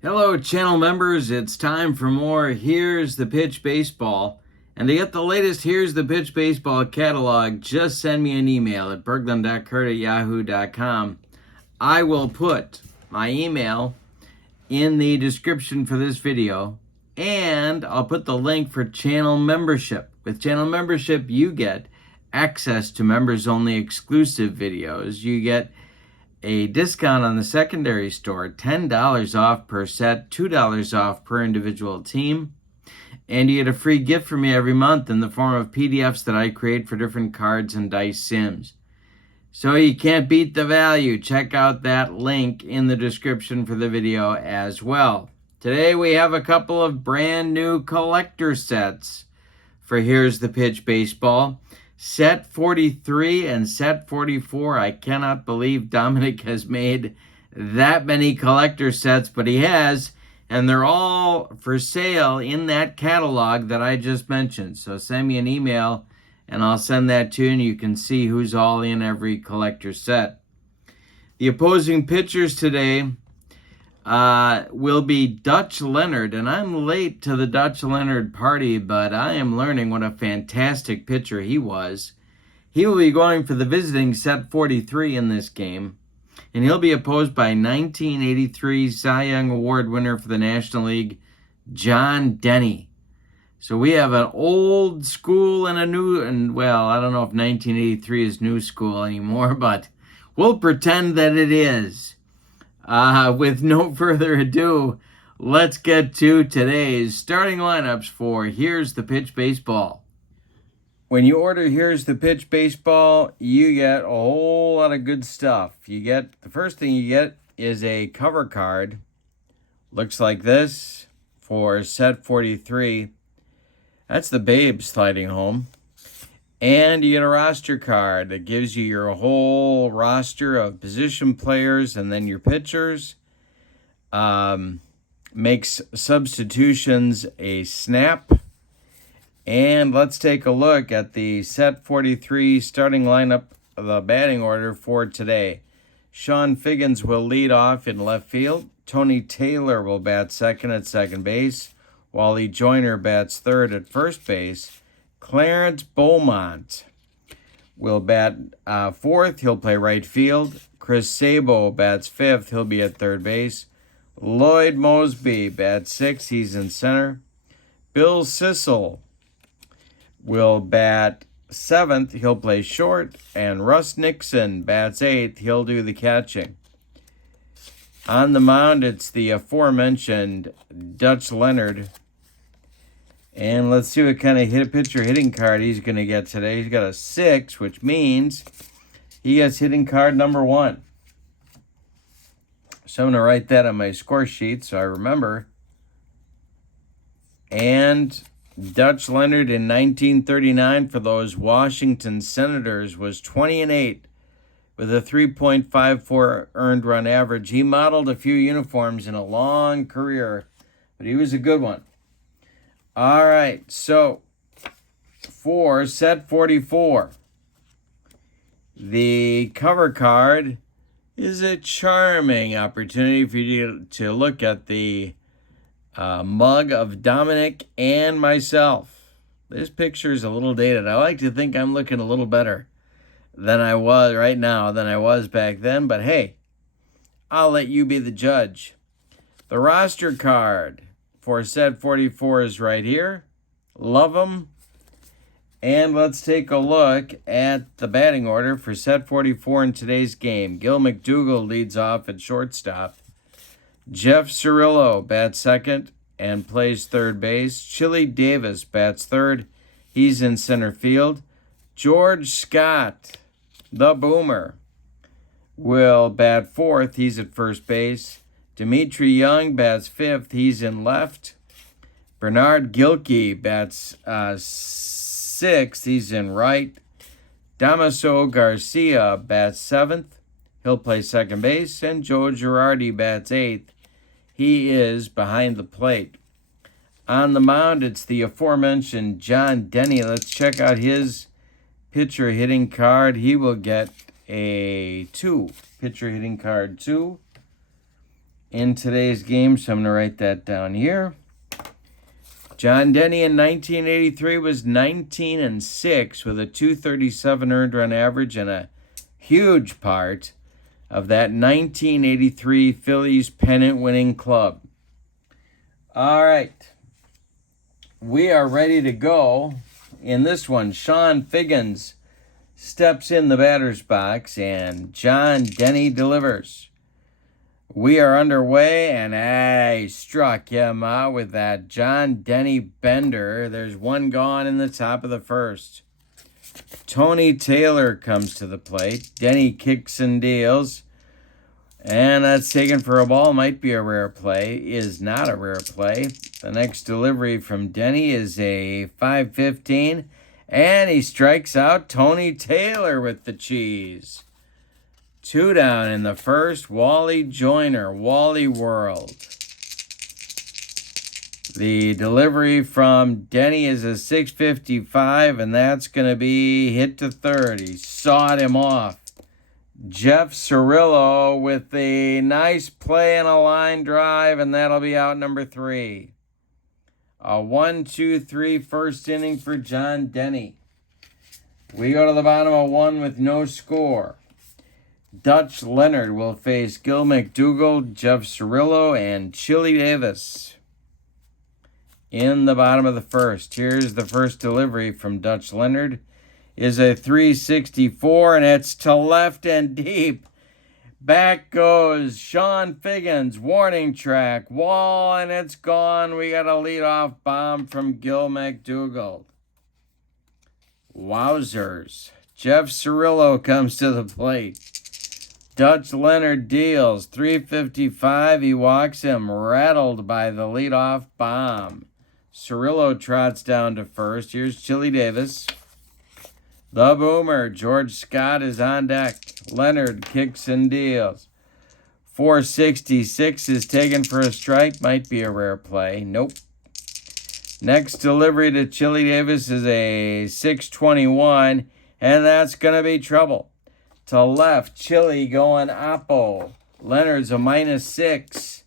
Hello, channel members. It's time for more Here's the Pitch Baseball. And to get the latest Here's the Pitch Baseball catalog, just send me an email at Bergland.kurt at yahoo.com. I will put my email in the description for this video, and I'll put the link for channel membership. With channel membership, you get access to members-only exclusive videos. You get a discount on the secondary store, $10 off per set, $2 off per individual team. And you get a free gift from me every month in the form of PDFs that I create for different cards and dice sims. So you can't beat the value. Check out that link in the description for the video as well. Today we have a couple of brand new collector sets for Here's the Pitch Baseball. Set 43 and set 44. I cannot believe Dominic has made that many collector sets, but he has, and they're all for sale in that catalog that I just mentioned. So send me an email and I'll send that to you, and you can see who's all in every collector set. The opposing pitchers today will be Dutch Leonard, and I'm late to the Dutch Leonard party, but I am learning what a fantastic pitcher he was. He will be going for the visiting set 43 in this game, and he'll be opposed by 1983 Cy Young Award winner for the National League, John Denny. So we have an old school and a new, and well, I don't know if 1983 is new school anymore, but we'll pretend that it is. With no further ado, let's get to today's starting lineups for Here's the Pitch Baseball. When you order Here's the Pitch Baseball, you get a whole lot of good stuff. The first thing you get is a cover card. Looks like this for set 43. That's the Babe sliding home. And you get a roster card that gives you your whole roster of position players and then your pitchers. Makes substitutions a snap. And let's take a look at the set 43 starting lineup, the batting order for today. Sean Figgins will lead off in left field. Tony Taylor will bat second at second base. Wally Joyner bats third at first base. Clarence Beaumont will bat fourth. He'll play right field. Chris Sabo bats fifth. He'll be at third base. Lloyd Mosby bats sixth. He's in center. Bill Sissel will bat seventh. He'll play short. And Russ Nixon bats eighth. He'll do the catching. On the mound, it's the aforementioned Dutch Leonard. And let's see what kind of pitcher hitting card he's going to get today. He's got a 6, which means he gets hitting card number 1. So I'm going to write that on my score sheet so I remember. And Dutch Leonard in 1939 for those Washington Senators was 20-8 with a 3.54 earned run average. He modeled a few uniforms in a long career, but he was a good one. All right, so for set 44, the cover card is a charming opportunity for you to look at the mug of Dominic and myself. This picture is a little dated. I like to think I'm looking a little better than I was right now than I was back then, but hey, I'll let you be the judge. The roster card for set 44 is right here. Love them. And let's take a look at the batting order for set 44 in today's game. Gil McDougall leads off at shortstop. Jeff Cirillo bats second and plays third base. Chili Davis bats third. He's in center field. George Scott, the Boomer, will bat fourth. He's at first base. Dimitri Young bats fifth. He's in left. Bernard Gilkey bats sixth. He's in right. Damaso Garcia bats seventh. He'll play second base. And Joe Girardi bats eighth. He is behind the plate. On the mound, it's the aforementioned John Denny. Let's check out his pitcher hitting card. He will get a 2. Pitcher hitting card 2. in today's game, so I'm going to write that down here. John Denny in 1983 was 19-6 with a 237 earned run average and a huge part of that 1983 Phillies pennant-winning club. All right. We are ready to go. In this one, Sean Figgins steps in the batter's box, and John Denny delivers. We are underway, and I struck him out with that John Denny bender. There's one gone in the top of the first. Tony Taylor comes to the plate. Denny kicks and deals. And that's taken for a ball. Might be a rare play. Is not a rare play. The next delivery from Denny is a 5-15. And he strikes out Tony Taylor with the cheese. 2 down in the first. Wally Joyner, Wally World. The delivery from Denny is a 6.55, and that's going to be hit to third. He sawed him off. Jeff Cirillo with a nice play and a line drive, and that'll be out number 3. A 1-2-3 first inning for John Denny. We go to the bottom of 1 with no score. Dutch Leonard will face Gil McDougall, Jeff Cirillo, and Chili Davis in the bottom of the first. Here's the first delivery from Dutch Leonard. Is a 364, and it's to left and deep. Back goes Sean Figgins, warning track, wall, and it's gone. We got a leadoff bomb from Gil McDougall. Wowzers. Jeff Cirillo comes to the plate. Dutch Leonard deals, 355. He walks him, rattled by the leadoff bomb. Cirillo trots down to first. Here's Chili Davis. The boomer, George Scott, is on deck. Leonard kicks and deals. 466 is taken for a strike. Might be a rare play. Nope. Next delivery to Chili Davis is a 621, and that's going to be trouble. To left, Chili going oppo. Leonard's a -6.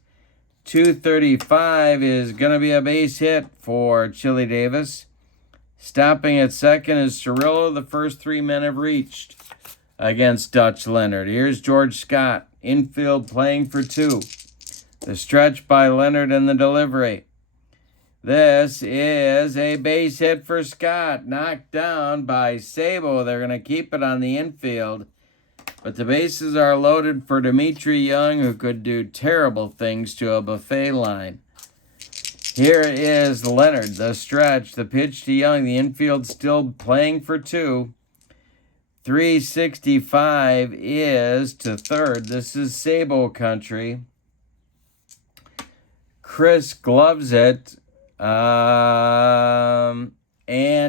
235 is going to be a base hit for Chili Davis. Stopping at second is Cirillo. The first 3 men have reached against Dutch Leonard. Here's George Scott. Infield playing for 2. The stretch by Leonard and the delivery. This is a base hit for Scott. Knocked down by Sabo. They're going to keep it on the infield. But the bases are loaded for Dimitri Young, who could do terrible things to a buffet line. Here is Leonard, the stretch, the pitch to Young. The infield still playing for 2. 365 is to third. This is Sabo country. Chris gloves it. And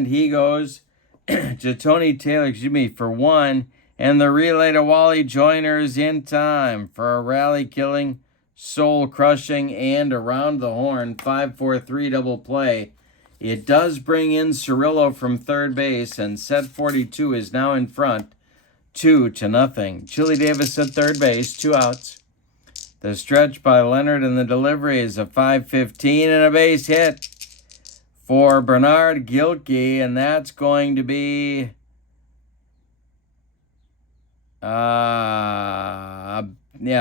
he goes to Tony Taylor, for 1. And the relay to Wally Joyner is in time for a rally-killing, soul-crushing, and around the horn 5-4-3 double play. It does bring in Cirillo from third base, and set 42 is now in front, 2-0. Chili Davis at third base, 2 outs. The stretch by Leonard and the delivery is a 5-15 and a base hit for Bernard Gilkey, and that's going to be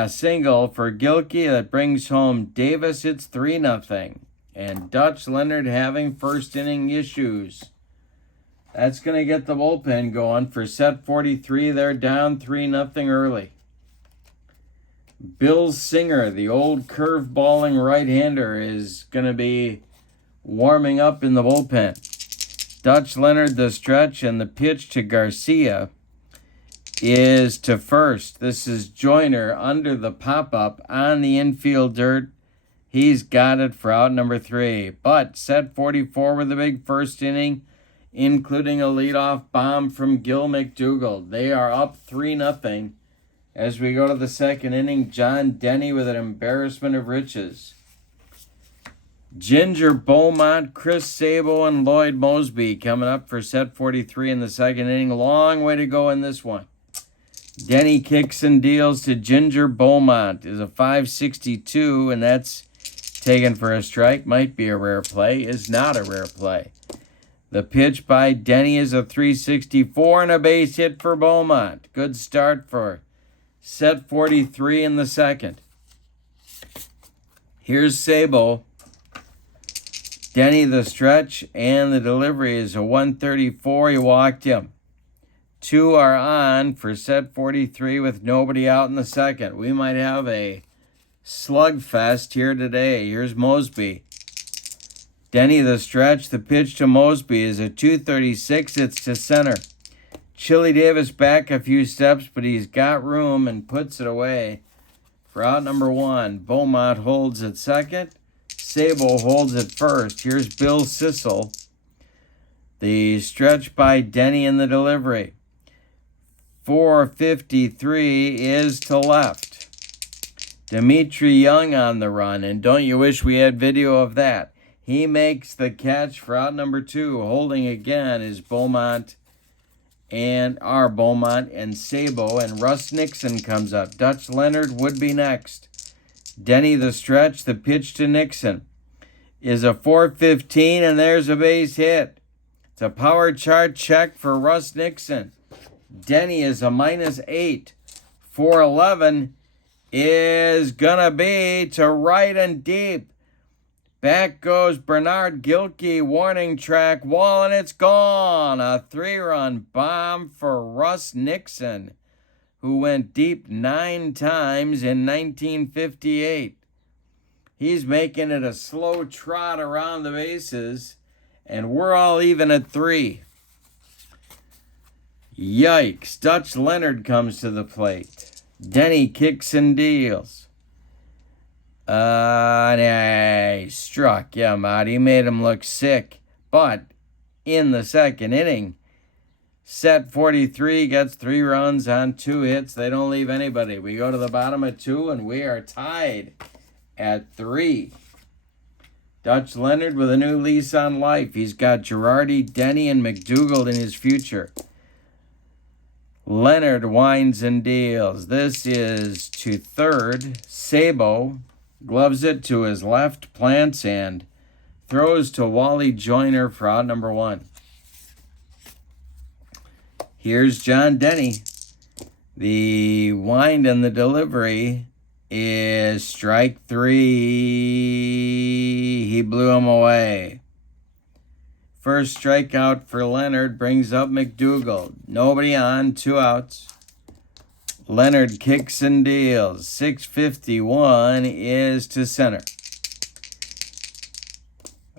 single for Gilkey. That brings home Davis. It's 3-0. And Dutch Leonard having first inning issues. That's going to get the bullpen going for set 43. They're down 3-0 early. Bill Singer, the old curve-balling right-hander, is going to be warming up in the bullpen. Dutch Leonard, the stretch, and the pitch to Garcia is to first. This is Joyner under the pop-up on the infield dirt. He's got it for out number 3. But set 44 with a big first inning, including a leadoff bomb from Gil McDougall. They are up 3-0. As we go to the second inning, John Denny with an embarrassment of riches. Ginger Beaumont, Chris Sabo, and Lloyd Mosby coming up for set 43 in the second inning. Long way to go in this one. Denny kicks and deals to Ginger Beaumont. Is a 562, and that's taken for a strike. Might be a rare play. Is not a rare play. The pitch by Denny is a 364 and a base hit for Beaumont. Good start for set 43 in the second. Here's Sabo. Denny the stretch, and the delivery is a 134. He walked him. 2 are on for set 43 with nobody out in the second. We might have a slugfest here today. Here's Mosby. Denny the stretch. The pitch to Mosby is a 236. It's to center. Chili Davis back a few steps, but he's got room and puts it away for out number 1. Beaumont holds at second. Sabo holds at first. Here's Bill Sissel. The stretch by Denny in the delivery. 453 is to left. Dimitri Young on the run, and don't you wish we had video of that? He makes the catch for out number 2. Holding again is Beaumont and Sabo, and Russ Nixon comes up. Dutch Leonard would be next. Denny the stretch. The pitch to Nixon is a 415, and there's a base hit. It's a power chart check for Russ Nixon. Denny is a -8. 411 is gonna be to right and deep. Back goes Bernard Gilkey, warning track wall, and it's gone. A 3-run bomb for Russ Nixon, who went deep 9 times in 1958. He's making it a slow trot around the bases, and we're all even at 3. Yikes. Dutch Leonard comes to the plate. Denny kicks and deals. He struck him out. He made him look sick. But in the second inning, set 43 gets 3 runs on 2 hits. They don't leave anybody. We go to the bottom of 2, and we are tied at 3. Dutch Leonard with a new lease on life. He's got Girardi, Denny, and McDougald in his future. Leonard winds and deals. This is to third. Sabo gloves it to his left, plants, and throws to Wally Joyner for out number 1. Here's John Denny. The wind and the delivery is strike 3. He blew him away. First strikeout for Leonard brings up McDougald. Nobody on, 2 outs. Leonard kicks and deals. 651 is to center.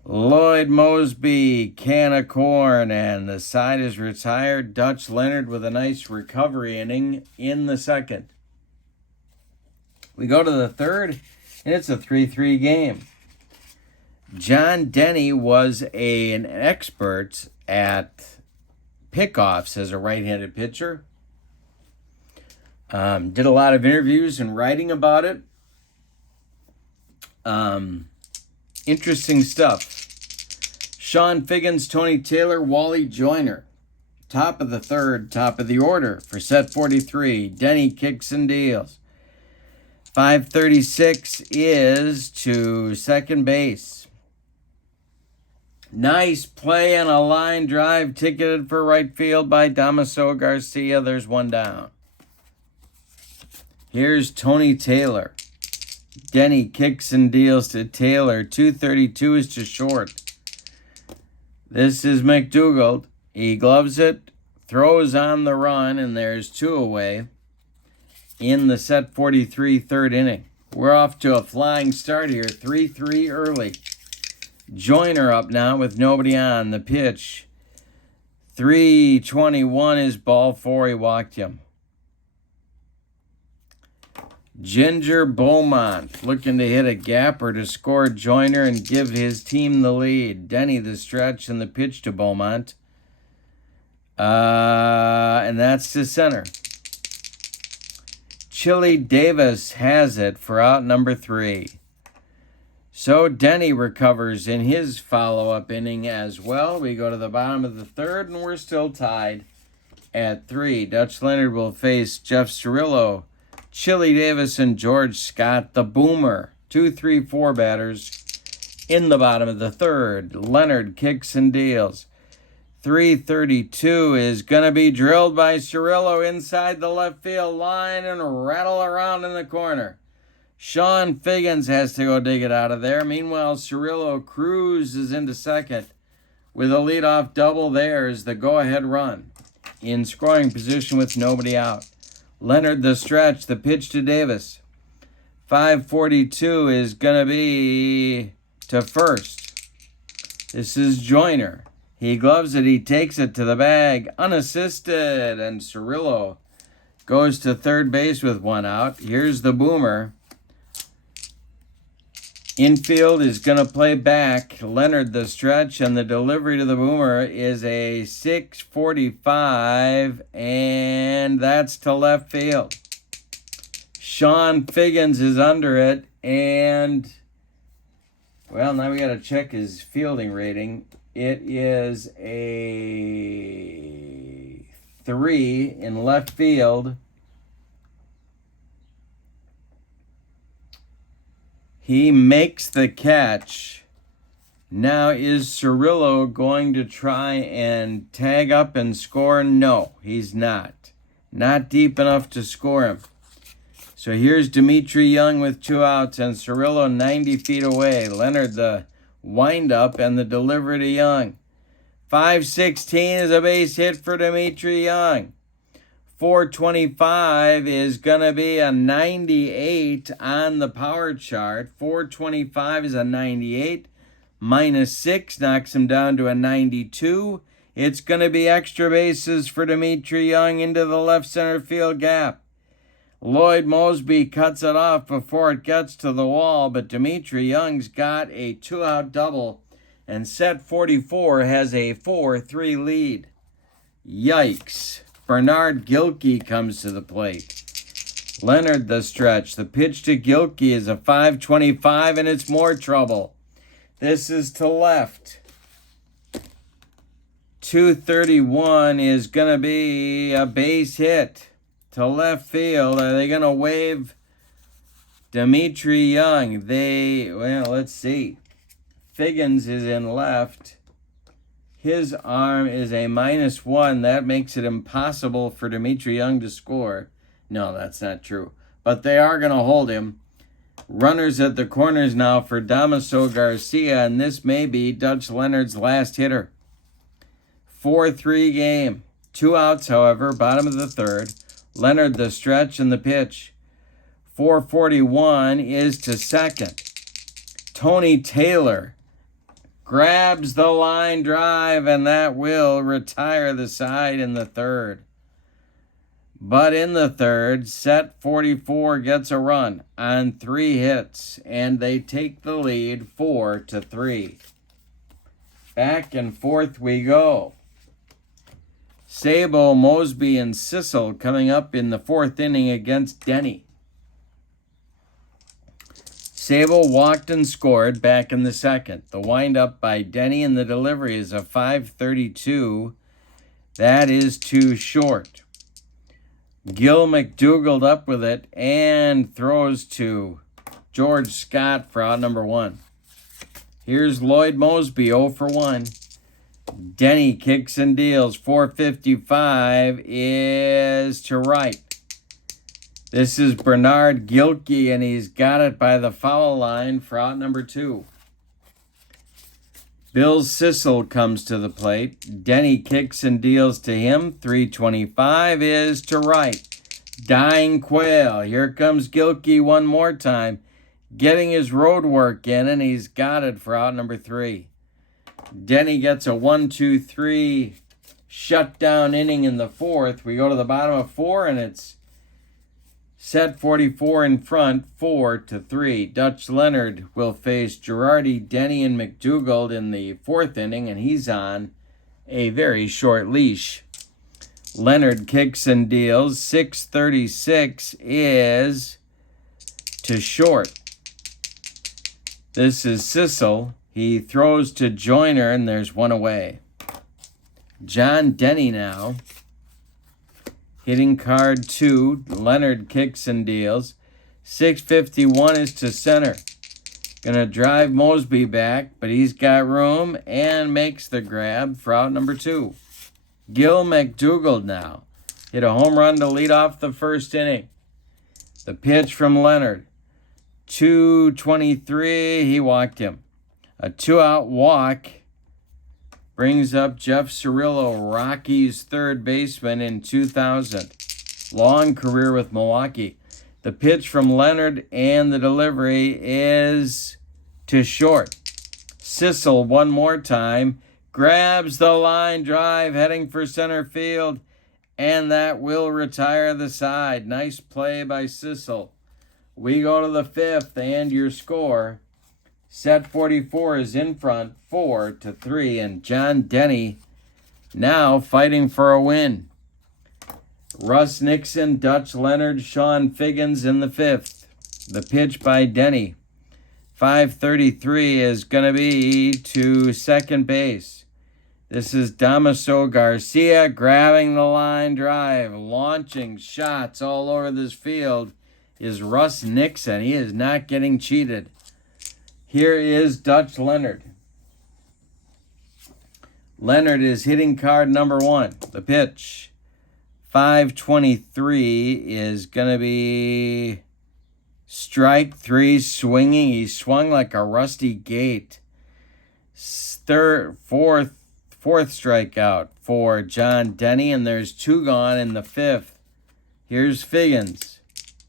Lloyd Mosby, can of corn, and the side is retired. Dutch Leonard with a nice recovery inning in the second. We go to the third, and it's a 3-3 game. John Denny was an expert at pickoffs as a right-handed pitcher. Did a lot of interviews and writing about it. Interesting stuff. Sean Figgins, Tony Taylor, Wally Joyner. Top of the third, top of the order for set 43. Denny kicks and deals. 536 is to second base. Nice play and a line drive ticketed for right field by Damaso Garcia. There's 1 down. Here's Tony Taylor. Denny kicks and deals to Taylor. 232 is to short. This is McDougald. He gloves it, throws on the run, and there's 2 away in the set 43 third inning. We're off to a flying start here. 3-3 early. Joyner up now with nobody on. The pitch. 321 is ball 4. He walked him. Ginger Beaumont looking to hit a gapper to score Joyner and give his team the lead. Denny the stretch and the pitch to Beaumont. And that's to center. Chili Davis has it for out number 3. So Denny recovers in his follow-up inning as well. We go to the bottom of the third, and we're still tied at 3. Dutch Leonard will face Jeff Cirillo, Chili Davis, and George Scott, the Boomer. 2, 3, 4 batters in the bottom of the third. Leonard kicks and deals. 332 is going to be drilled by Cirillo inside the left field line and rattle around in the corner. Sean Figgins has to go dig it out of there. Meanwhile, Cirillo cruises into second with a leadoff double. There's the go-ahead run in scoring position with nobody out. Leonard the stretch, the pitch to Davis. 542 is going to be to first. This is Joyner. He gloves it, he takes it to the bag, unassisted, and Cirillo goes to third base with one out. Here's the Boomer. Infield is going to play back. Leonard the stretch, and the delivery to the Boomer is a 645, and that's to left field. Sean Figgins is under it, and, well, now we got to check his fielding rating. It is a 3 in left field. He makes the catch. Now, is Cirillo going to try and tag up and score? No, he's not. Not deep enough to score him. So here's Dimitri Young with 2 outs and Cirillo 90 feet away. Leonard the windup and the delivery to Young. 516 is a base hit for Dimitri Young. 425 is going to be a 98 on the power chart. 425 is a 98. -6 knocks him down to a 92. It's going to be extra bases for Dimitri Young into the left center field gap. Lloyd Mosby cuts it off before it gets to the wall, but Dimitri Young's got a 2-out double, and set 44 has a 4-3 lead. Yikes. Bernard Gilkey comes to the plate. Leonard the stretch. The pitch to Gilkey is a 525, and it's more trouble. This is to left. 231 is going to be a base hit to left field. Are they going to wave Dimitri Young? Well, let's see. Figgins is in left. His arm is a -1. That makes it impossible for Dimitri Young to score. No, that's not true. But they are going to hold him. Runners at the corners now for Damaso Garcia, and this may be Dutch Leonard's last hitter. 4-3 game. 2 outs, however, bottom of the third. Leonard the stretch and the pitch. 441 is to second. Tony Taylor grabs the line drive, and that will retire the side in the third. But in the third, set 44 gets a run on 3 hits, and they take the lead 4-3. Back and forth we go. Sabo, Mosby, and Sissel coming up in the 4th inning against Denny. Sabo walked and scored back in the second. The windup by Denny and the delivery is a 532. That is too short. Gil McDougald up with it and throws to George Scott for out number 1. Here's Lloyd Mosby, 0 for 1. Denny kicks and deals. 455 is to right. This is Bernard Gilkey, and he's got it by the foul line for out number 2. Bill Sissel comes to the plate. Denny kicks and deals to him. 325 is to right. Dying Quail. Here comes Gilkey one more time, getting his road work in, and he's got it for out number 3. Denny gets a 1-2-3 shutdown inning in the 4th. We go to the bottom of 4, and it's set 44 in front, 4-3. Dutch Leonard will face Girardi, Denny, and McDougald in the 4th inning, and he's on a very short leash. Leonard kicks and deals. 636 is to short. This is Sissel. He throws to Joyner, and there's one away. John Denny now Hitting card 2, Leonard kicks and deals. 651 is to center. Gonna drive Mosby back, but he's got room and makes the grab for out number 2. Gil McDougald now hit a home run to lead off the first inning. The pitch from Leonard. 223, he walked him. A 2-out walk brings up Jeff Cirillo, Rockies' third baseman in 2000. Long career with Milwaukee. The pitch from Leonard and the delivery is to short. Sissel one more time. Grabs the line drive heading for center field. And that will retire the side. Nice play by Sissel. We go to the 5th and your score. Set 44 is in front 4-3. And John Denny now fighting for a win. Russ Nixon, Dutch Leonard, Sean Figgins in the 5th. The pitch by Denny. 5:33 is going to be to second base. This is Damaso Garcia grabbing the line drive, launching shots all over this field is Russ Nixon. He is not getting cheated. Here is Dutch Leonard. Leonard is hitting card number 1. The pitch. 5:23 is going to be strike 3, swinging. He swung like a rusty gate. Fourth strikeout for John Denny, and there's 2 gone in the 5th. Here's Figgins.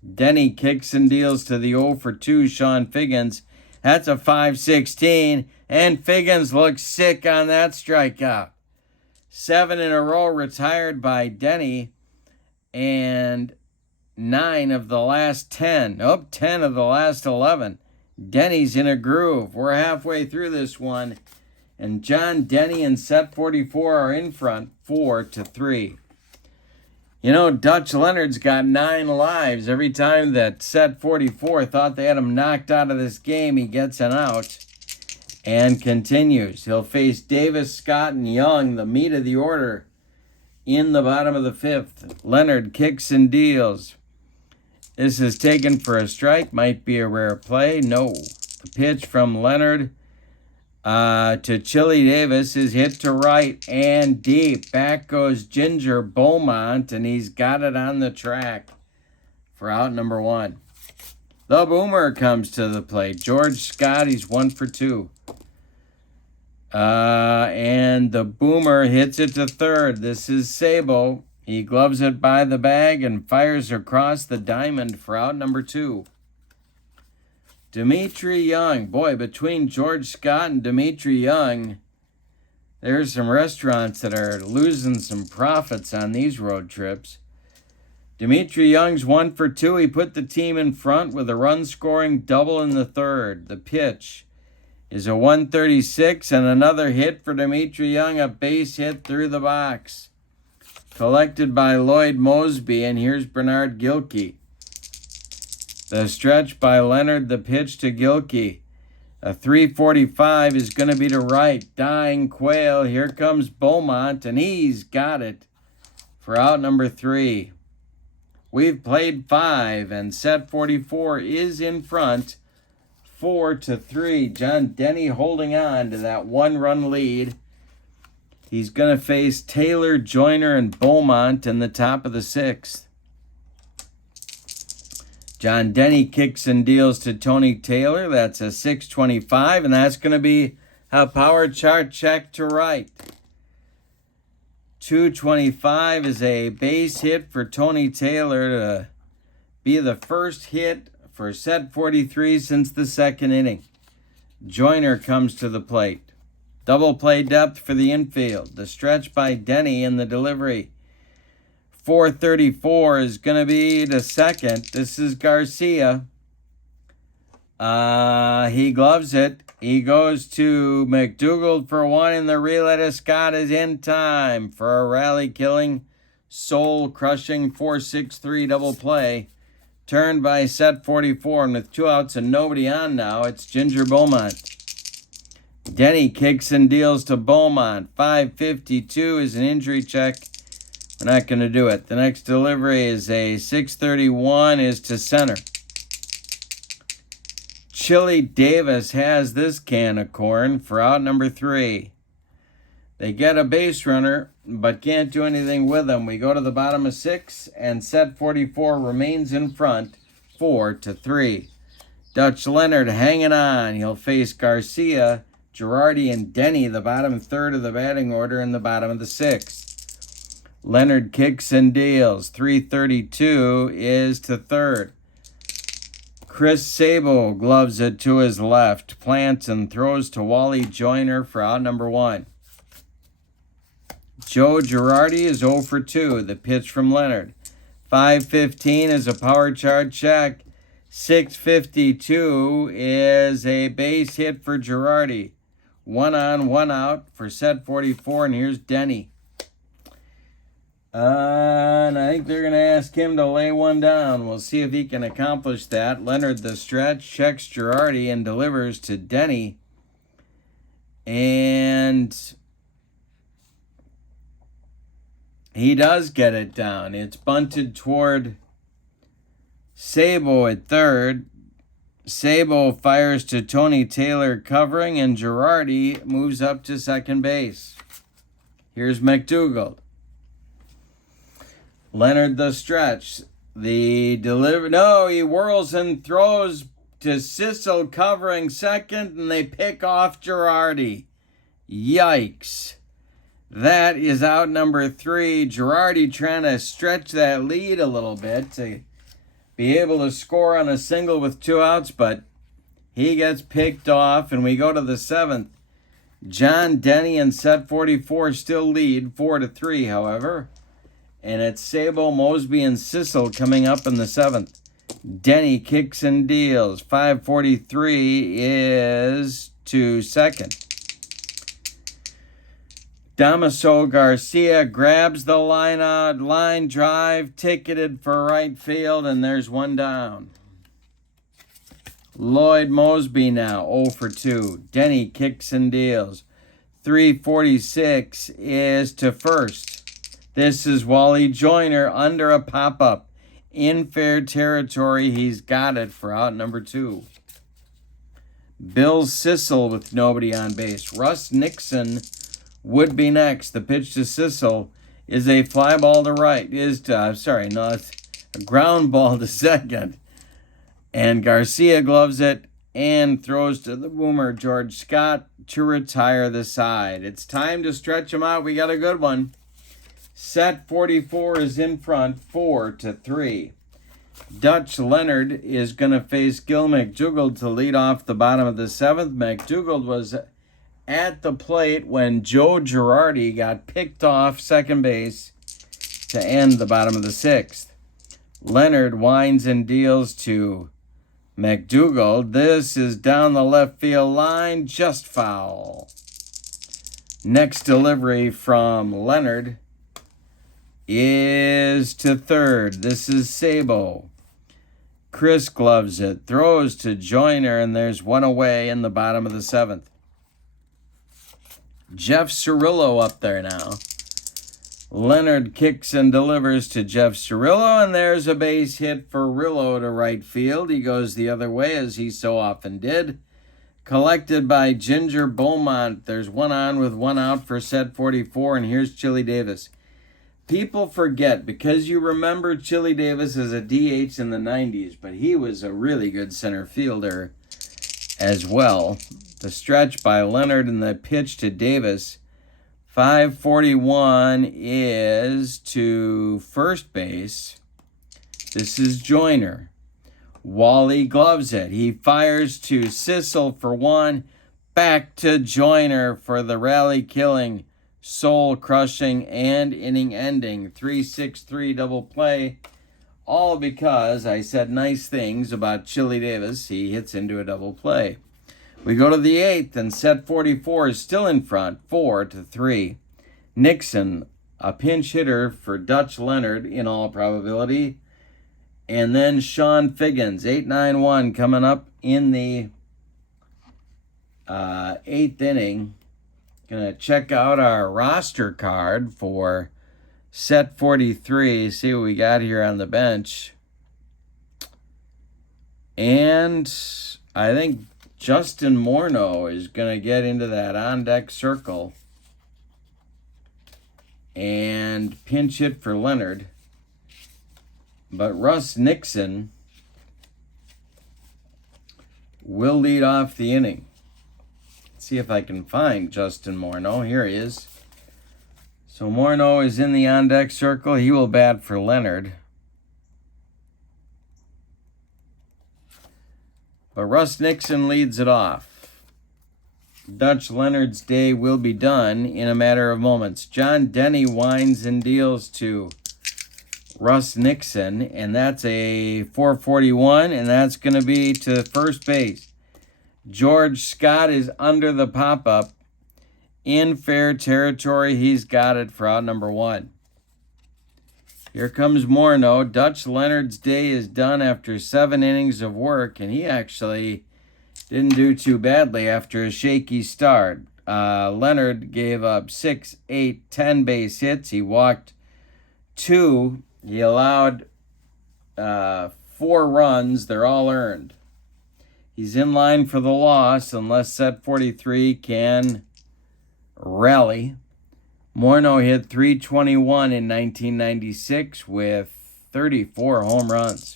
Denny kicks and deals to the 0-for-2 Sean Figgins. That's a 5:16, and Figgins looks sick on that strikeout. 7 in a row retired by Denny, and 9 of the last 10. 10 of the last 11. Denny's in a groove. We're halfway through this one, and John Denny and set 44 are in front 4-3. You know, Dutch Leonard's got 9 lives. Every time that set 44 thought they had him knocked out of this game, he gets an out and continues. He'll face Davis, Scott, and Young, the meat of the order, in the bottom of the 5th. Leonard kicks and deals. This is taken for a strike. Might be a rare play. No. The pitch from Leonard to Chili Davis is hit to right and deep. Back goes Ginger Beaumont, and he's got it on the track for out number 1. The Boomer comes to the plate. George Scott, he's 1-for-2. And the Boomer hits it to third. This is Sabo. He gloves it by the bag and fires across the diamond for out number 2. Dimitri Young. Boy, between George Scott and Dimitri Young, there's some restaurants that are losing some profits on these road trips. Dimitri Young's 1-for-2. He put the team in front with a run-scoring double in the 3rd. The pitch is a 136 and another hit for Dimitri Young, a base hit through the box. Collected by Lloyd Mosby, and here's Bernard Gilkey. The stretch by Leonard, the pitch to Gilkey. A 345 is going to be to right. Dying Quail. Here comes Beaumont, and he's got it for out number 3. We've played 5, and set 44 is in front 4-3. John Denny holding on to that 1-run lead. He's going to face Taylor, Joyner, and Beaumont in the top of the 6th. John Denny kicks and deals to Tony Taylor. That's a 625, and that's going to be a power chart check to right. 225 is a base hit for Tony Taylor to be the first hit for set 43 since the 2nd inning. Joyner comes to the plate. Double play depth for the infield. The stretch by Denny in the delivery. 434 is going to be to second. This is Garcia. He gloves it. He goes to McDougald for 1, and the relay to Scott is in time for a rally-killing, soul-crushing 4-6-3 double play. Turned by set 44, and with 2 outs and nobody on now, it's Ginger Beaumont. Denny kicks and deals to Beaumont. 5:52 is an injury check. We're not going to do it. The next delivery is a 631 is to center. Chili Davis has this can of corn for out number 3. They get a base runner, but can't do anything with them. We go to the bottom of 6, and set 44 remains in front, 4-3. Dutch Leonard hanging on. He'll face Garcia, Girardi, and Denny, the bottom third of the batting order in the bottom of the 6th. Leonard kicks and deals. 332 is to third. Chris Sabo gloves it to his left, plants and throws to Wally Joyner for out number 1. Joe Girardi is 0 for 2. The pitch from Leonard. 5:15 is a power chart check. 6:52 is a base hit for Girardi. 1 on, 1 out for set 44, and here's Denny. And I think they're going to ask him to lay one down. We'll see if he can accomplish that. Leonard the stretch, checks Girardi, and delivers to Denny. And he does get it down. It's bunted toward Sabo at third. Sabo fires to Tony Taylor covering, and Girardi moves up to second base. Here's McDougald. Leonard the stretch. The deliver. No, he whirls and throws to Sissel covering second, and they pick off Girardi. Yikes. That is out number 3. Girardi trying to stretch that lead a little bit to be able to score on a single with 2 outs, but he gets picked off, and we go to the 7th. John Denny and set 44 still lead 4-3, however. And it's Sabo, Mosby, and Sissel coming up in the 7th. Denny kicks and deals. 5:43 is to second. Damaso Garcia grabs the line drive, ticketed for right field, and there's one down. Lloyd Mosby now 0 for 2. Denny kicks and deals. 3:46 is to first. This is Wally Joyner under a pop-up. In fair territory, he's got it for out number 2. Bill Sissel with nobody on base. Russ Nixon would be next. The pitch to Sissel is a fly ball to right. It's a ground ball to second. And Garcia gloves it and throws to the boomer, George Scott, to retire the side. It's time to stretch him out. We got a good one. Set 44 is in front, 4-3. Dutch Leonard is going to face Gil McDougald to lead off the bottom of the 7th. McDougald was at the plate when Joe Girardi got picked off second base to end the bottom of the 6th. Leonard winds and deals to McDougald. This is down the left field line, just foul. Next delivery from Leonard is to third. This is Sabo. Chris gloves it, throws to Joyner, and there's one away in the bottom of the 7th. Jeff Cirillo up there now. Leonard kicks and delivers to Jeff Cirillo, and there's a base hit for Rillo to right field. He goes the other way, as he so often did. Collected by Ginger Beaumont. There's 1 on with 1 out for set 44, and here's Chili Davis. People forget, because you remember Chili Davis as a DH in the 90s, but he was a really good center fielder as well. The stretch by Leonard and the pitch to Davis. 5:41 is to first base. This is Joyner. Wally gloves it. He fires to Sissel for 1. Back to Joyner for the rally-killing, soul-crushing, and inning-ending 3-6-3 double play. All because I said nice things about Chili Davis. He hits into a double play. We go to the 8th, and set 44 is still in front, 4-3. Nixon, a pinch hitter for Dutch Leonard in all probability. And then Sean Figgins, 8-9-1, coming up in the 8th inning. Going to check out our roster card for set 43. See what we got here on the bench. And I think Justin Morneau is going to get into that on-deck circle and pinch hit for Leonard. But Russ Nixon will lead off the inning. Let's see if I can find Justin Morneau. Here he is. So Morneau is in the on-deck circle. He will bat for Leonard. But Russ Nixon leads it off. Dutch Leonard's day will be done in a matter of moments. John Denny winds and deals to Russ Nixon, and that's a 441, and that's going to be to first base. George Scott is under the pop-up. In fair territory, he's got it for out number 1. Here comes Morneau. Dutch Leonard's day is done after 7 innings of work, and he actually didn't do too badly after a shaky start. Leonard gave up 6, 8, 10 base hits. He walked 2. He allowed 4 runs. They're all earned. He's in line for the loss unless set 43 can rally. Morneau hit .321 in 1996 with 34 home runs.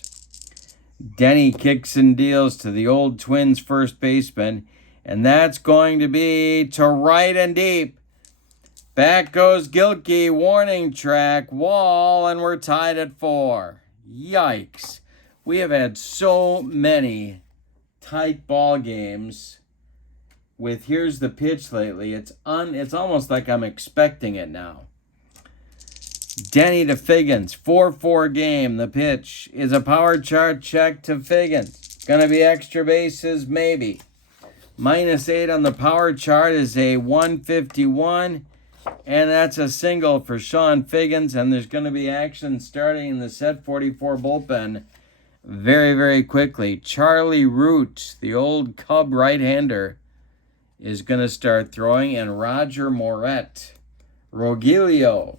Denny kicks and deals to the old Twins first baseman, and that's going to be to right and deep. Back goes Gilkey, warning track, wall, and we're tied at 4. Yikes. We have had so many tight ball games with Here's the Pitch lately. It's almost like I'm expecting it now. Denny to Figgins, 4-4 game. The pitch is a power chart check to Figgins. Gonna be extra bases, maybe. -8 on the power chart is a 151, and that's a single for Sean Figgins, and there's gonna be action starting in the set 44 bullpen very, very quickly. Charlie Root, the old Cub right-hander, is going to start throwing, and Roger Moret, Rogelio,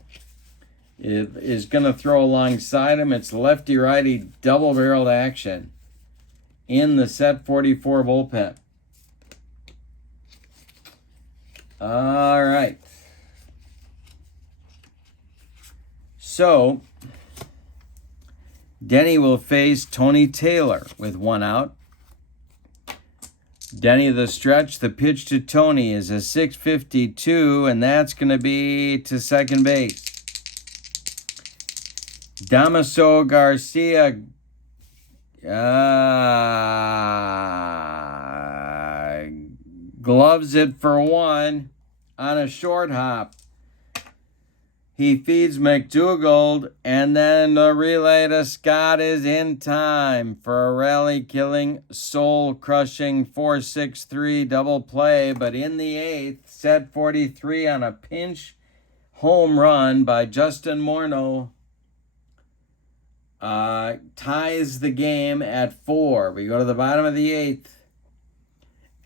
is going to throw alongside him. It's lefty-righty double-barreled action in the set 44 bullpen. All right. So, Denny will face Tony Taylor with 1 out. Denny the stretch. The pitch to Tony is a 652, and that's going to be to second base. Damaso Garcia gloves it for 1 on a short hop. He feeds McDougald, and then the relay to Scott is in time for a rally-killing, soul-crushing 4-6-3 double play. But in the 8th, set 43 on a pinch home run by Justin Morneau ties the game at 4. We go to the bottom of the 8th.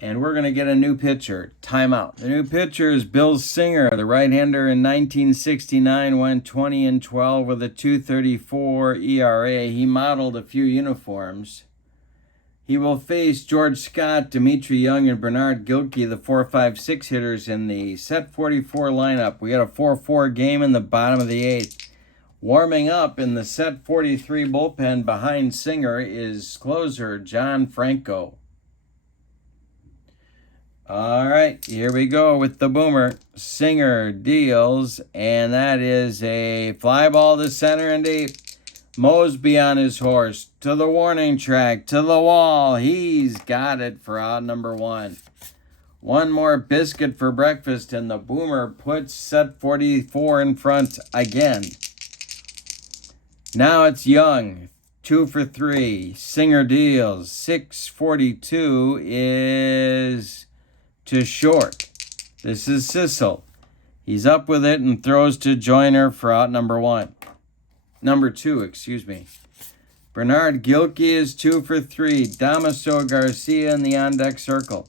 And we're going to get a new pitcher. Timeout. The new pitcher is Bill Singer. The right-hander in 1969 went 20-12 with a 2.34 ERA. He modeled a few uniforms. He will face George Scott, Dimitri Young, and Bernard Gilkey, the 4-5-6 hitters in the set 44 lineup. We got a 4-4 game in the bottom of the 8th. Warming up in the set 43 bullpen behind Singer is closer John Franco. All right, here we go with the boomer. Singer deals, and that is a fly ball to center and deep. Mosby on his horse, to the warning track, to the wall. He's got it for out number 1. One more biscuit for breakfast, and the boomer puts set 44 in front again. Now it's Young, 2 for 3. Singer deals, 642 is to short. This is Sissel. He's up with it and throws to Joyner for out number 2. Bernard Gilkey is 2 for 3. Damaso Garcia in the on-deck circle.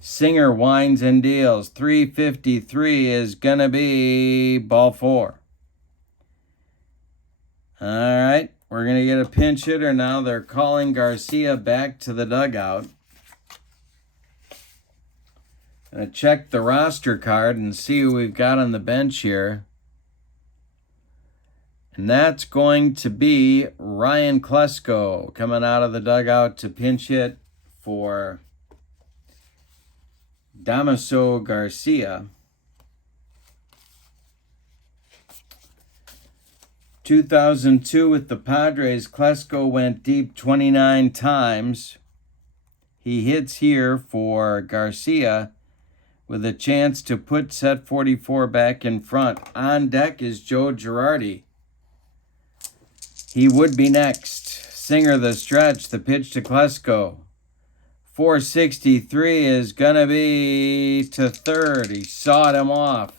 Singer winds and deals. 353 is going to be ball 4. All right, we're going to get a pinch hitter now. They're calling Garcia back to the dugout. Going to check the roster card and see who we've got on the bench here. And that's going to be Ryan Klesko coming out of the dugout to pinch hit for Damaso Garcia. 2002 with the Padres, Klesko went deep 29 times. He hits here for Garcia with a chance to put set 44 back in front. On deck is Joe Girardi. He would be next. Singer the stretch, the pitch to Klesko. 463 is going to be to third. He sawed him off.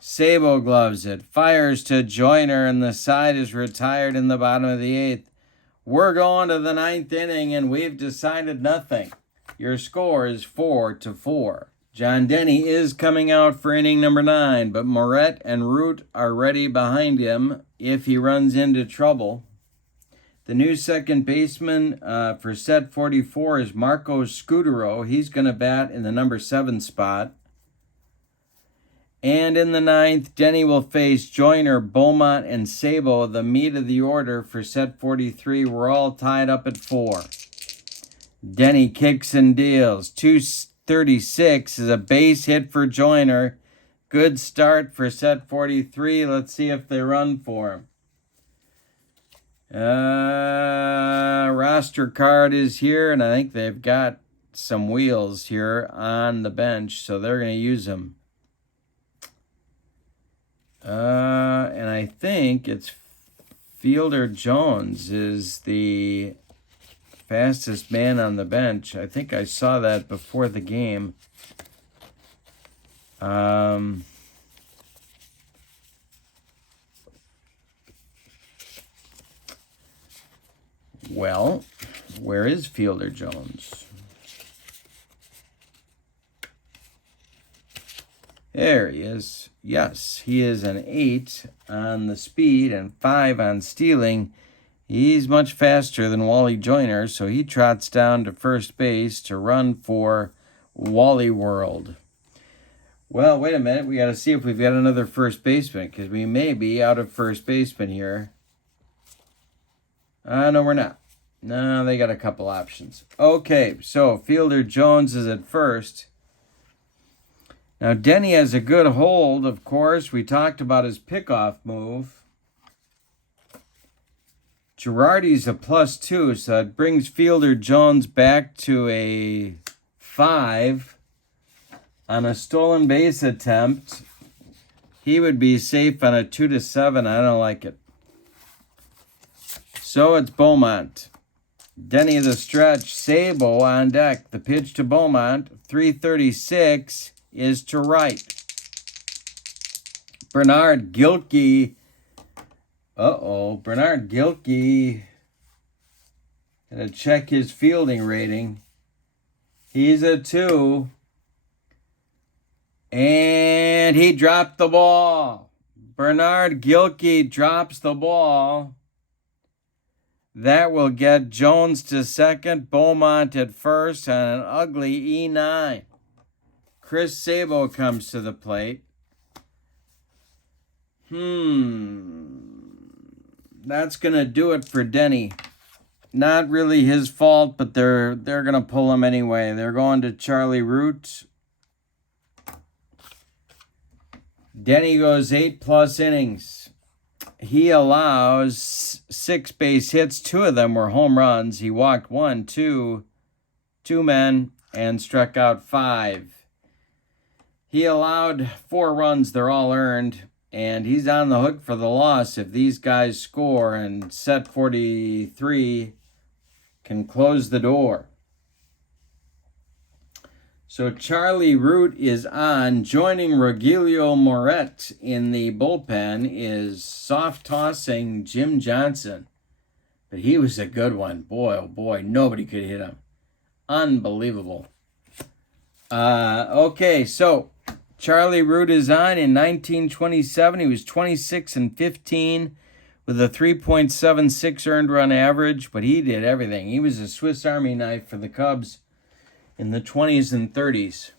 Sabo gloves it. Fires to Joyner, and the side is retired in the bottom of the eighth. We're going to the ninth inning, and we've decided nothing. Your score is 4-4. John Denny is coming out for inning number 9, but Moret and Root are ready behind him if he runs into trouble. The new second baseman for set 44 is Marco Scudero. He's going to bat in the number 7 spot. And in the ninth, Denny will face Joyner, Beaumont, and Sabo, the meat of the order for set 43. We're all tied up at 4. Denny kicks and deals. 236 is a base hit for Joyner. Good start for set 43. Let's see if they run for him. Roster card is here, and I think they've got some wheels here on the bench, so they're going to use them. And I think it's Fielder Jones is the fastest man on the bench. I think I saw that before the game. Well, where is Fielder Jones? There he is. Yes, he is an 8 on the speed and 5 on stealing. He's much faster than Wally Joyner, so he trots down to first base to run for Wally World. Well, wait a minute. We got to see if we've got another first baseman, because we may be out of first baseman here. No, we're not. No, they got a couple options. Okay, so Fielder Jones is at first. Now, Denny has a good hold, of course. We talked about his pickoff move. Girardi's a +2, so it brings Fielder Jones back to a 5. On a stolen base attempt, he would be safe on a 2-7. I don't like it. So it's Beaumont. Denny the stretch. Sabo on deck. The pitch to Beaumont. 336 is to right. Bernard Gilkey. Bernard Gilkey. Gotta check his fielding rating. He's a 2. And he dropped the ball. Bernard Gilkey drops the ball. That will get Jones to second, Beaumont at first, and an ugly E9. Chris Sabo comes to the plate. That's going to do it for Denny. Not really his fault, but they're going to pull him anyway. They're going to Charlie Root. Denny goes 8+ innings. He allows 6 base hits. 2 of them were home runs. He walked 2 men, and struck out 5. He allowed 4 runs. They're all earned. And he's on the hook for the loss if these guys score, and set 43 can close the door. So Charlie Root is on. Joining Rogelio Moret in the bullpen is soft-tossing Jim Johnson. But he was a good one. Boy, oh boy, nobody could hit him. Unbelievable. Okay, so Charlie Root is on. In 1927, he was 26-15 with a 3.76 earned run average, but he did everything. He was a Swiss Army knife for the Cubs in the 20s and 30s.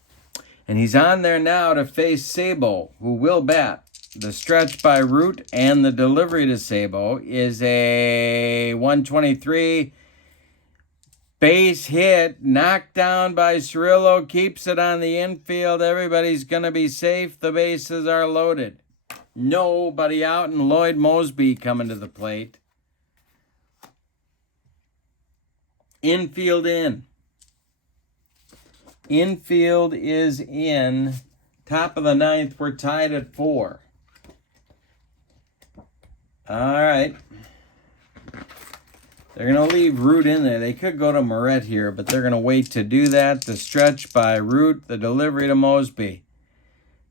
And he's on there now to face Sabo, who will bat. The stretch by Root and the delivery to Sabo is a 123 base hit, knocked down by Cirillo, keeps it on the infield. Everybody's going to be safe. The bases are loaded. Nobody out, and Lloyd Mosby coming to the plate. Infield in. Infield is in. Top of the ninth, we're tied at 4. All right. They're going to leave Root in there. They could go to Moret here, but they're going to wait to do that. The stretch by Root, the delivery to Mosby.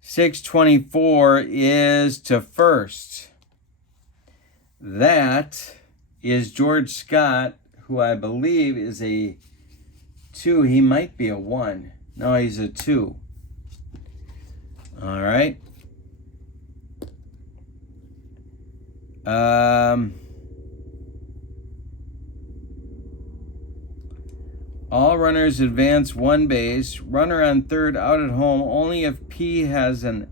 624 is to first. That is George Scott, who I believe is a 2. He might be a 1. No, he's a 2. All right. All runners advance 1 base. Runner on third out at home only if P has an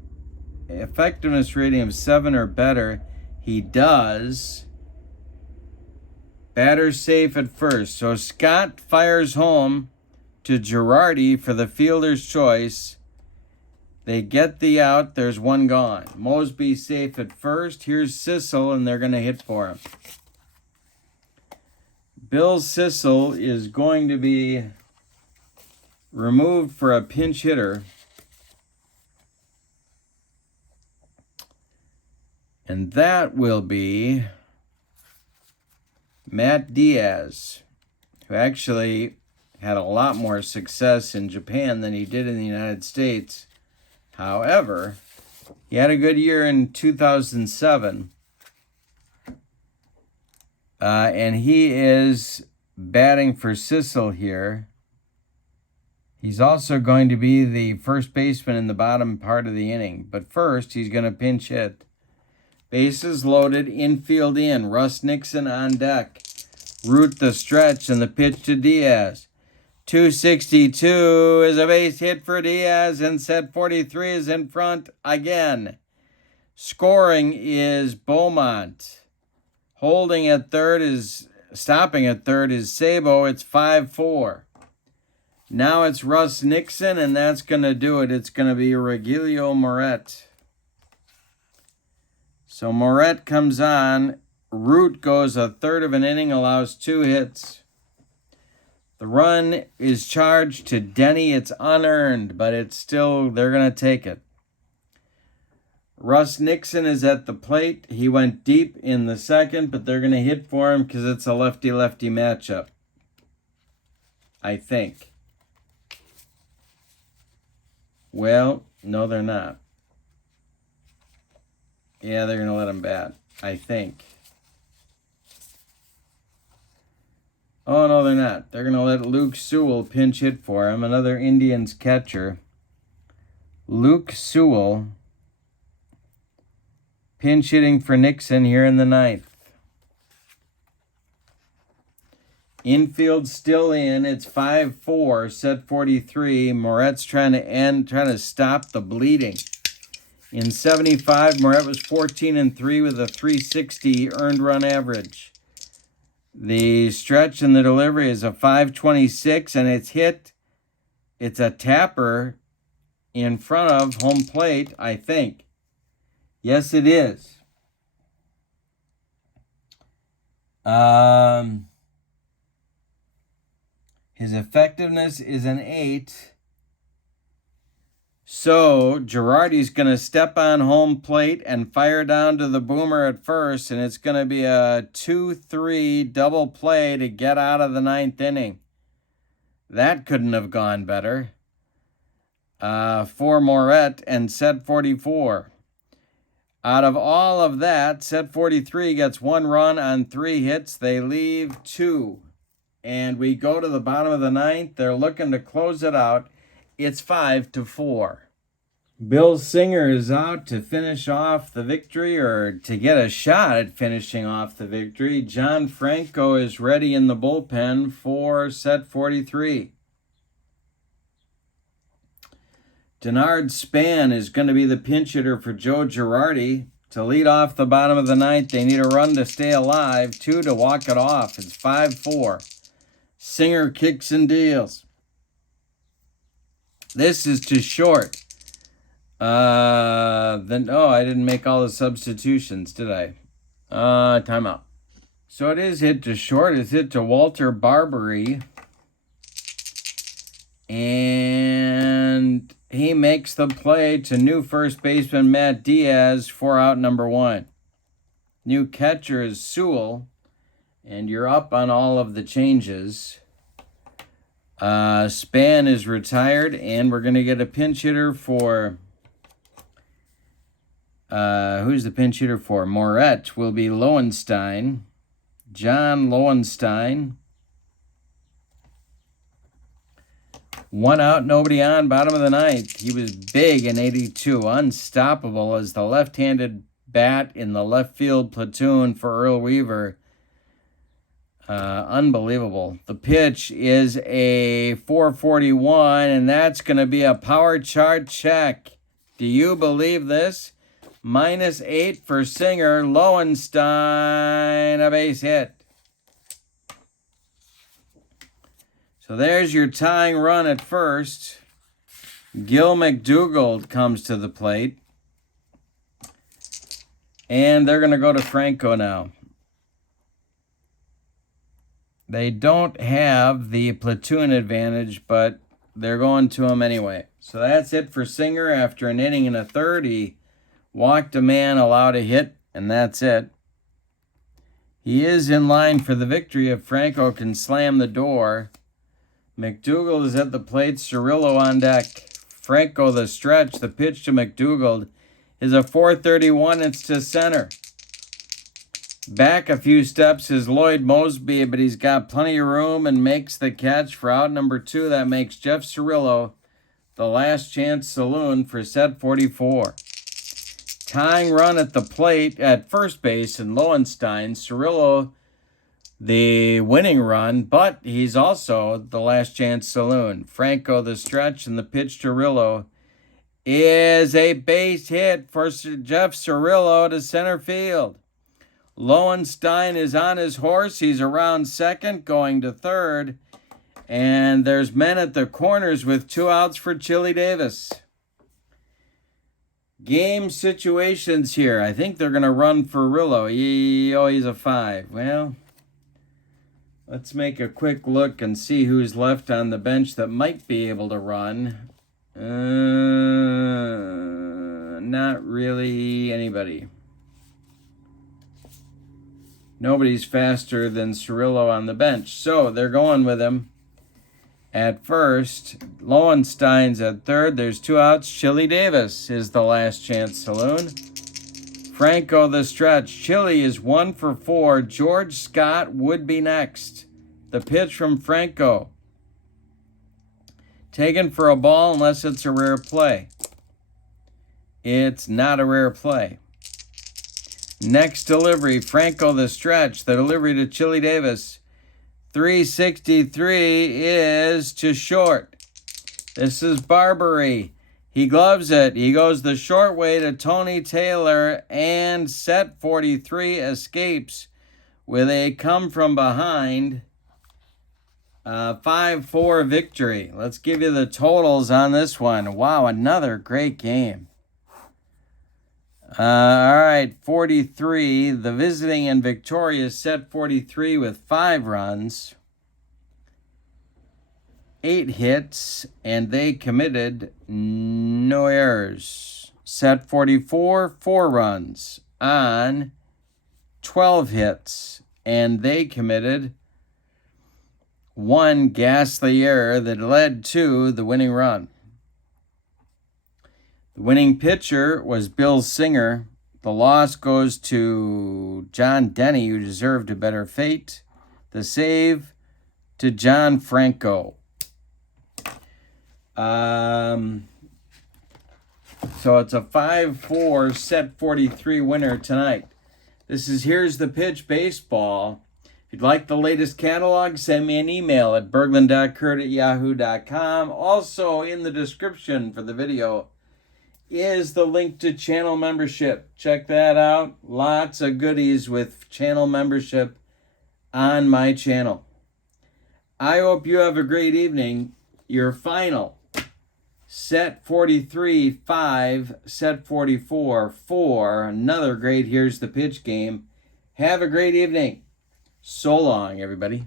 effectiveness rating of 7 or better. He does. Batter safe at first. So Scott fires home to Girardi for the fielder's choice. They get the out. There's 1 gone. Mosby safe at first. Here's Sissel, and they're going to hit for him. Bill Sissel is going to be removed for a pinch hitter. And that will be Matt Diaz, who actually had a lot more success in Japan than he did in the United States. However, he had a good year in 2007. And he is batting for Sissel here. He's also going to be the first baseman in the bottom part of the inning. But first, he's going to pinch hit. Bases loaded, infield in. Russ Nixon on deck. Root the stretch and the pitch to Diaz. 262 is a base hit for Diaz, and set 43 is in front again. Scoring is Beaumont. Stopping at third is Sabo. It's 5-4. Now it's Russ Nixon, and that's going to do it. It's going to be Regilio Moret. So Moret comes on. Root goes a third of an inning, allows 2 hits. The run is charged to Denny. It's unearned, but it's still, they're going to take it. Russ Nixon is at the plate. He went deep in the second, but they're going to hit for him because it's a lefty-lefty matchup, I think. Well, no, they're not. Yeah, they're going to let him bat, I think. Oh, no, they're not. They're going to let Luke Sewell pinch hit for him, another Indians catcher. Luke Sewell pinch hitting for Nixon here in the ninth. Infield still in. It's 5-4, set 43. Moret's trying to stop the bleeding. In 75, Moret was 14-3 with a 360 earned run average. The stretch and the delivery is a 526, and it's hit. It's a tapper in front of home plate, I think. Yes, it is. His effectiveness is an 8. So Girardi's going to step on home plate and fire down to the boomer at first, and it's going to be a 2-3 double play to get out of the ninth inning. That couldn't have gone better. For Moret and set 44. Out of all of that, set 43 gets 1 run on 3 hits. They leave 2. And we go to the bottom of the ninth. They're looking to close it out. It's 5-4. Bill Singer is out to finish off the victory, or to get a shot at finishing off the victory. John Franco is ready in the bullpen for set 43. Denard Span is going to be the pinch hitter for Joe Girardi. To lead off the bottom of the ninth, they need a run to stay alive, 2 to walk it off. It's 5-4. Singer kicks and deals. This is to short. I didn't make all the substitutions, did I? Timeout. So it is hit to short. It's hit to Walter Barbary. And he makes the play to new first baseman Matt Diaz for out number 1. New catcher is Sewell. And you're up on all of the changes. Span is retired, and we're going to get a pinch hitter for... who's the pinch hitter for? Moret will be Lowenstein. John Lowenstein. 1 out, nobody on, bottom of the ninth. He was big in 82, unstoppable as the left-handed bat in the left field platoon for Earl Weaver. Unbelievable. The pitch is a 441, and that's going to be a power chart check. Do you believe this? -8 for Singer. Lowenstein, a base hit. So there's your tying run at first. Gil McDougald comes to the plate. And they're going to go to Franco now. They don't have the platoon advantage, but they're going to him anyway. So that's it for Singer. After an inning and a third, he walked a man, allowed a hit, and that's it. He is in line for the victory if Franco can slam the door. McDougald is at the plate, Cirillo on deck. Franco the stretch, the pitch to McDougald is a 431, it's to center. Back a few steps is Lloyd Mosby, but he's got plenty of room and makes the catch for out number 2. That makes Jeff Cirillo the last chance saloon for set 44. Tying run at the plate at first base in Lowenstein. Cirillo the winning run, but he's also the last chance saloon. Franco the stretch, and the pitch to Cirillo is a base hit for Jeff Cirillo to center field. Lowenstein is on his horse. He's around second, going to third. And there's men at the corners with 2 outs for Chili Davis. Game situations here. I think they're going to run for Rillo. He's a 5. Well, let's make a quick look and see who's left on the bench that might be able to run. Not really anybody. Nobody's faster than Cirillo on the bench. So they're going with him at first. Lowenstein's at third. There's 2 outs. Chili Davis is the last chance saloon. Franco the stretch. Chili is 1 for 4. George Scott would be next. The pitch from Franco. Taken for a ball unless it's a rare play. It's not a rare play. Next delivery, Franco the stretch. The delivery to Chili Davis. 363 is to short. This is Barbary. He gloves it. He goes the short way to Tony Taylor, and set 43 escapes with a come from behind 5-4 victory. Let's give you the totals on this one. Wow, another great game. All right, 43. The visiting and victorious set 43 with 5 runs, 8 hits, and they committed no errors. Set 44, 4 runs on 12 hits, and they committed 1 ghastly error that led to the winning run. The winning pitcher was Bill Singer. The loss goes to John Denny, who deserved a better fate. The save to John Franco. So it's a 5-4 set 43 winner tonight. This is Here's the Pitch Baseball. If you'd like the latest catalog, send me an email at Bergland.kurt@yahoo.com. Also in the description for the video is the link to channel membership. Check that out. Lots of goodies with channel membership on my channel. I hope you have a great evening. Your final set 43, 5, set 44, 4. Another great Here's the Pitch game. Have a great evening. So long, everybody.